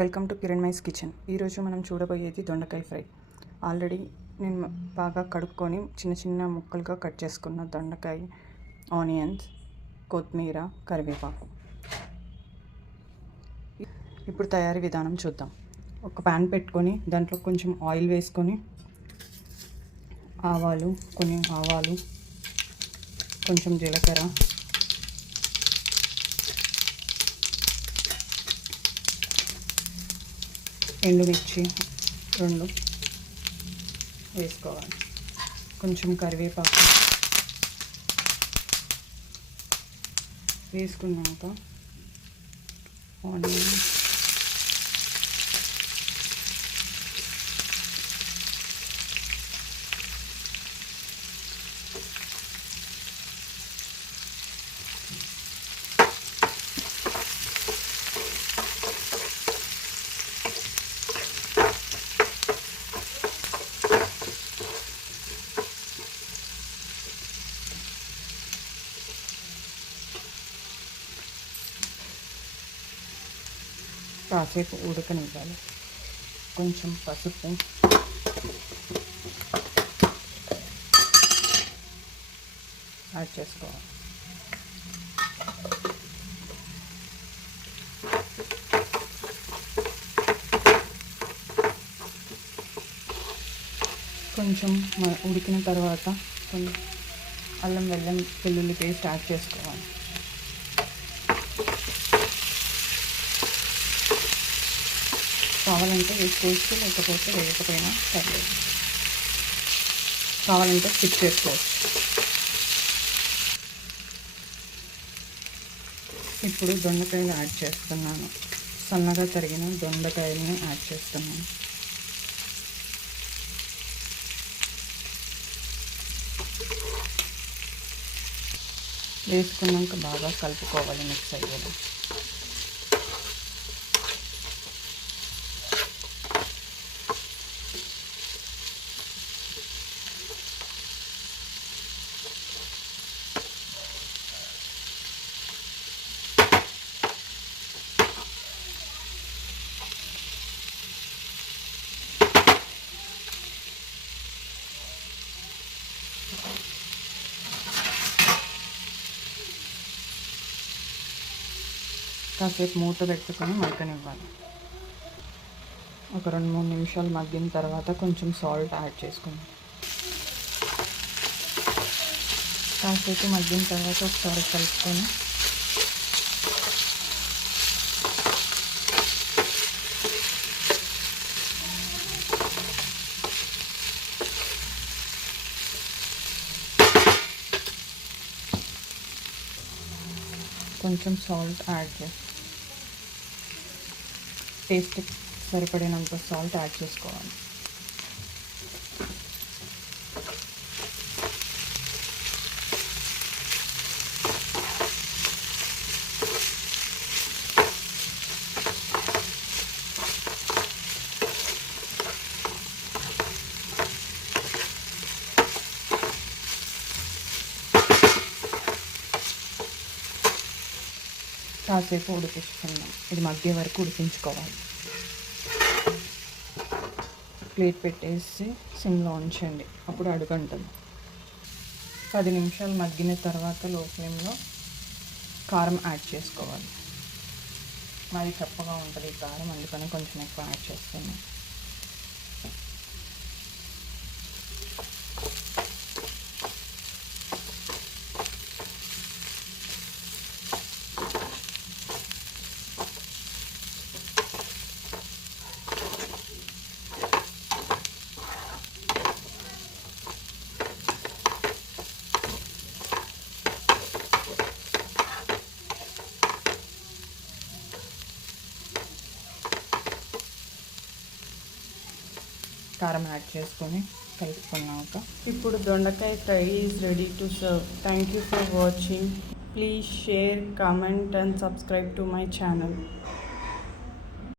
Welcome to Kiranmai's kitchen. ఈరోజు మనం చూడబోయేది దొండకాయ ఫ్రై. ఆల్రెడీ నేను బాగా కడుక్కొని చిన్న చిన్న ముక్కలుగా కట్ చేసుకున్న దొండకాయ, ఆనియన్స్, కొత్తిమీర, కరివేపాకు. ఇప్పుడు తయారీ విధానం చూద్దాం. ఒక ప్యాన్ పెట్టుకొని దాంట్లో కొంచెం ఆయిల్ వేసుకొని కొన్ని ఆవాలు, కొంచెం జీలకర్ర, ఎండుమిర్చి 2 వేసుకోవాలి. కొంచెం కరివేపాకు వేసుకున్నాక ఆనియన్, కాసేపు ఉడకనివ్వాలి. కొంచెం పసుపు, యాడ్ చేసుకోవాలి. కొంచెం ఉడికిన తర్వాత కొంచెం అల్లం వెల్లుల్లి పేస్ట్ యాడ్ చేసుకోవాలి. కావాలంటే వేసుకోవచ్చు, లేకపోతే వేయకపోయినా పర్లేదు. కావాలంటే స్కిప్ చేసుకోవచ్చు. ఇప్పుడు దొండకాయలు యాడ్ చేస్తున్నాను. సన్నగా తరిగిన దొండకాయలని యాడ్ చేస్తున్నాను. వేసుకున్నాక బాగా కలుపుకోవాలి మిక్స్ అయ్యేలా. కాసేపు మూత పెట్టుకొని మగ్గనివ్వాలి. ఒక 2-3 నిమిషాలు మగ్గిన తర్వాత కొంచెం సాల్ట్ యాడ్ చేసుకుందాం. కాసేపు మగ్గిన తర్వాత ఒకసారి కలుపుకొని కొంచెం సాల్ట్ యాడ్ చేసి టేస్ట్ సరిపడినంత సాల్ట్ యాడ్ చేసుకోవాలి. కాసేపు ఉడికించుకుందాం. ఇది మగ్గే వరకు ఉడికించుకోవాలి. ప్లేట్ పెట్టేసి సిమ్లో ఉంచండి, అప్పుడు అడుగంటుంది. 10 నిమిషాలు మగ్గిన తర్వాత లో ఫ్లేమ్లో కారం యాడ్ చేసుకోవాలి. మాది చప్పగా ఉంటుంది ఈ కారం, అందుకని కొంచెం ఎక్కువ యాడ్ చేస్తున్నాం. కారం యాడ్ చేసుకొని కలుపుకున్నాక ఇప్పుడు దొండకాయ fry is ready to serve. Thank you for watching. Please share, comment and subscribe to my channel.